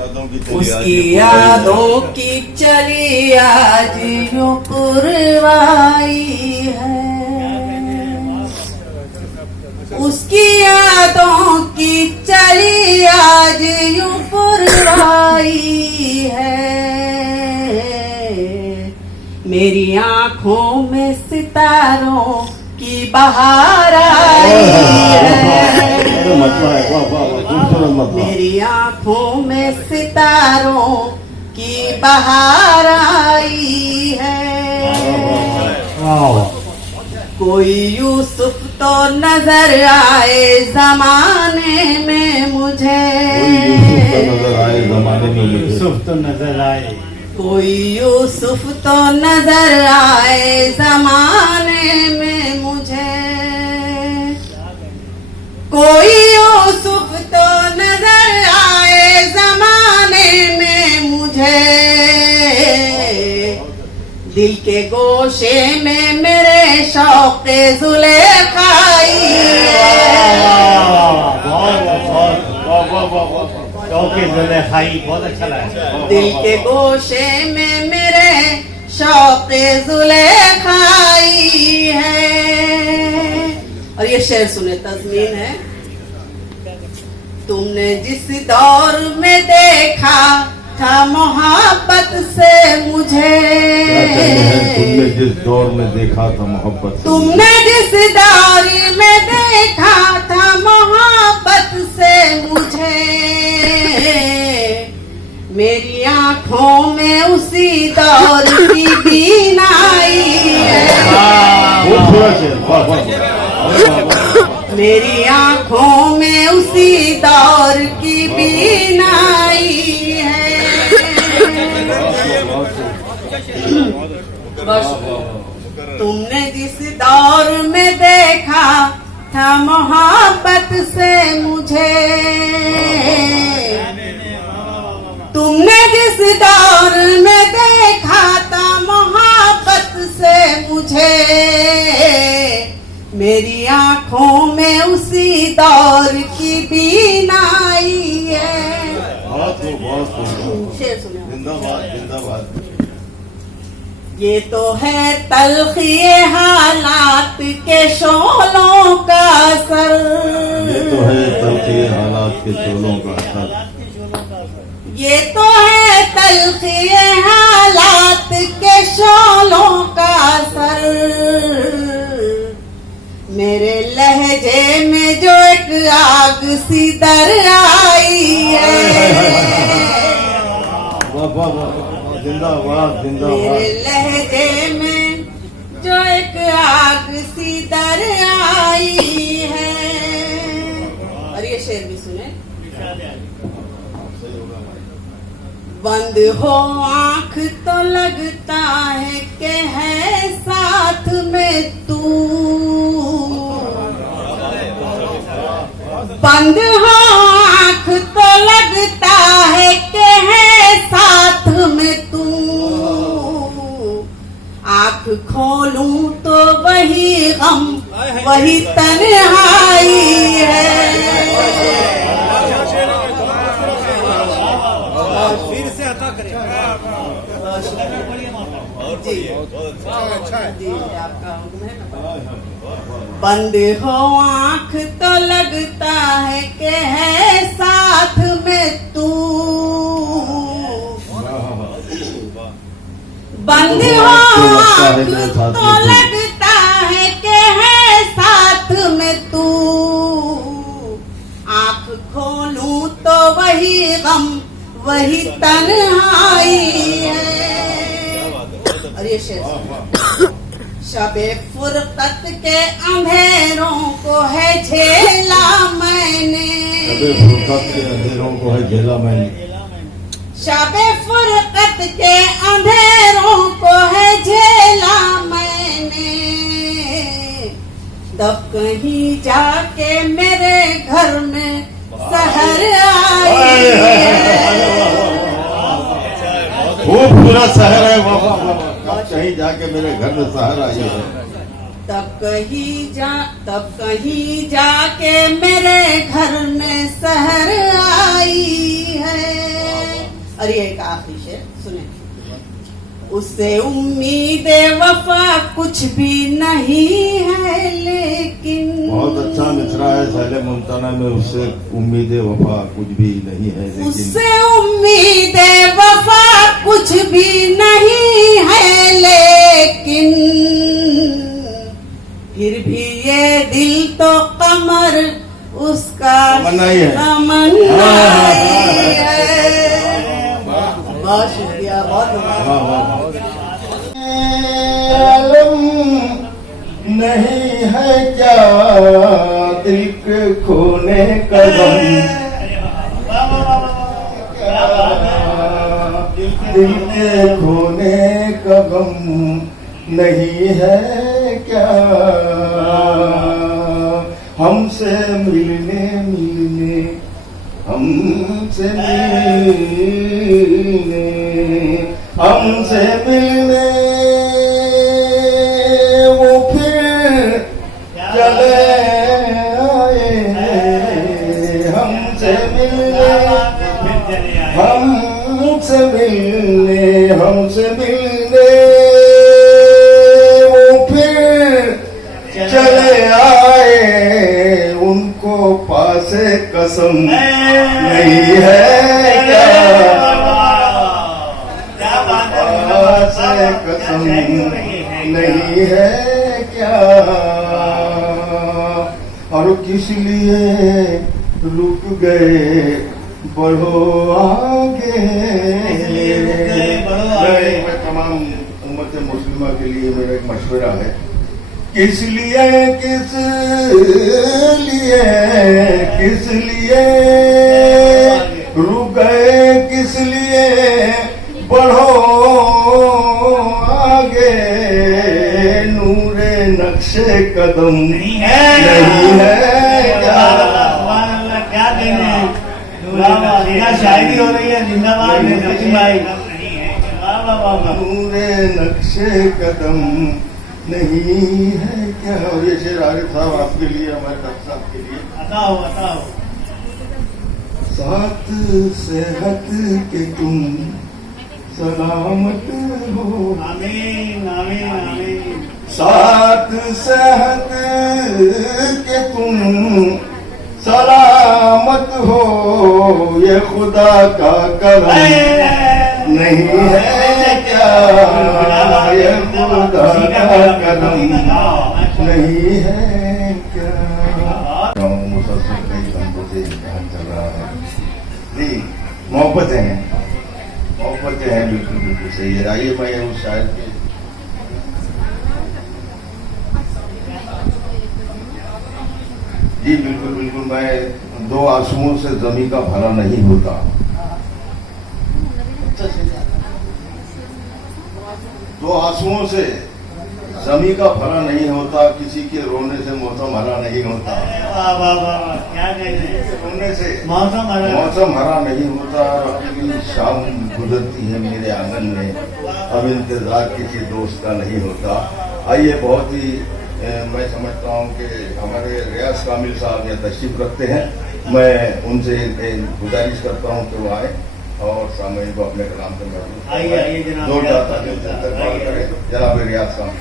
उसकी यादों की चली आज यूं पुरवाई है, उसकी यादों की चली आज यूं पुरवाई है। मेरी आंखों में सितारों की बहार आई है, मेरी आंखों में सितारों की बहार आई है। कोई यूसुफ तो नजर आए जमाने में मुझे, यूसुफ तो नजर आए, कोई यूसुफ तो नजर आए जमाने में मुझे, कोई यूसुफ तो नजर आए जमाने में मुझे। दिल के गोशे में मेरे शौक़े जुलेखाई शौक़े जुलेखाई बहुत अच्छा लगा। दिल के गोशे में मेरे शौक़े जुलेखाई है। और ये शेर सुने, तज़मीन है। तुमने जिस दौर में देखा था मोहब्बत से मुझे, तुमने जिस दौर में देखा था मोहब्बत, तुमने जिस दौर में देखा था मोहब्बत से मुझे, मेरी आंखों में उसी दौर की बीनाई है, मेरी आंखों में उसी दौर की बीनाई है। तुमने जिस दौर में देखा था मोहब्बत से मुझे, तुमने जिस दौर में देखा था मोहब्बत से मुझे, मेरी आंखों में उसी दौर की बीनाई है। जिंदाबाद जिंदाबाद। ये तो है तलखिए हालात के शोलों का असर, ये तो है तलखिए हालात के शोलों का असर, ये तो है तलखिए हालात के शोलों का असर। मेरे लहजे में जो एक आग सी दर आई है, जिंदाबाद जिंदाबाद। मेरे लहजे में जो एक आग सी दर आई है। और ये शेर भी सुने। बंद हो आंख तो लगता है कि है साथ में तू, बंद हो आंख तो लगता है कि है साथ में तू, आंख खोलूं तो वही गम वही तन्हाई है। फिर से अता करें जी, आपका हुक्म है ना। बंद हो आंख तो लगता है कि है साथ में तू, बंद हो आंख तो लगता है कि है साथ में तू, आंख खोलूं तो वही गम वही तन्हाई है। और ये शेर, शबे फुरकत के अंधेरों को है झेला मैंने, शबे फुरकत के अंधेरों को है झेला मैंने, शबे फुरकत के अंधेरों को है झेला मैंने। तब कहीं जाके मेरे घर में सहर आई है, वो पूरा शहर है बाबा, कहीं जाके मेरे घर में सहर आई है। तब कहीं जाके मेरे घर में सहर आई है। और ये एक आखिरी शेर सुने। उससे उम्मीद वफा कुछ भी नहीं है लेकिन। बहुत अच्छा मिसरा है साले मुल्ताना में, उससे उम्मीद वफा कुछ भी नहीं है लेकिन। उससे उम्मीद वफा कुछ भी नहीं है लेकिन, फिर भी ये दिल तो कमर उसका तमन्ना ही है। तमन्ना ही है। बहुत शुक्रिया, बहुत आलम नहीं है क्या दिल के खोने का गम, दिल के खोने का गम नहीं है क्या, हमसे मिलने मिलने हमसे मिलने हमसे मिलने वो फिर चले आए, हमसे मिलने हमसे मिलने हमसे मिलने वो फिर चले आए, उनको पासे कसम नहीं है क्या, पासे कसम नहीं है क्या, और किस लिए रुक गए बढ़ो आगे। मैं तमाम उम्मत मुस्लिमा के लिए मेरा एक मशवरा है, किस लिए किस लिए किस लिए रुक गए, किस लिए बढ़ो आगे, नूरे नक्शे कदम नहीं है क्या, क्या कहने, क्या शायरी हो रही है, जिंदाबाद भाई। नूरे नक्शे कदम नहीं है क्या। और ये शेर आरिफ साहब आपके लिए, हमारे डॉक्टर साहब के लिए। बताओ साथ सेहत के तुम सलामत हो, आमीन आमीन आमीन। साथ सेहत के तुम सलामत हो, ये खुदा का करम नहीं है क्या, ये खुदा का करम नहीं है क्या। मुसलसल कई घंटों से इम्तिहान चल रहा है जी, मोहब्बतें हैं बिल्कुल बिल्कुल सही है। आइए मैं उस शायर के जी बिल्कुल बिल्कुल, मैं दो आंसुओं से जमी का भला नहीं होता, दो आंसुओं से जमी का भला नहीं होता, किसी के रोने से मौसम हरा नहीं होता, क्या कहने, रोने से मौसम हरा नहीं होता। अपनी शाम गुजरती है मेरे आंगन में, अब इंतजार किसी दोस्त का नहीं होता। आइए, बहुत ही मैं समझता हूँ कि हमारे रियाज कामिल साहब यहाँ तशरीफ रखते हैं, मैं उनसे गुजारिश करता हूँ कि वो आए और सामने को अपने कलाम पर आइए जनाब, दो करें जनाब रियाज साहब।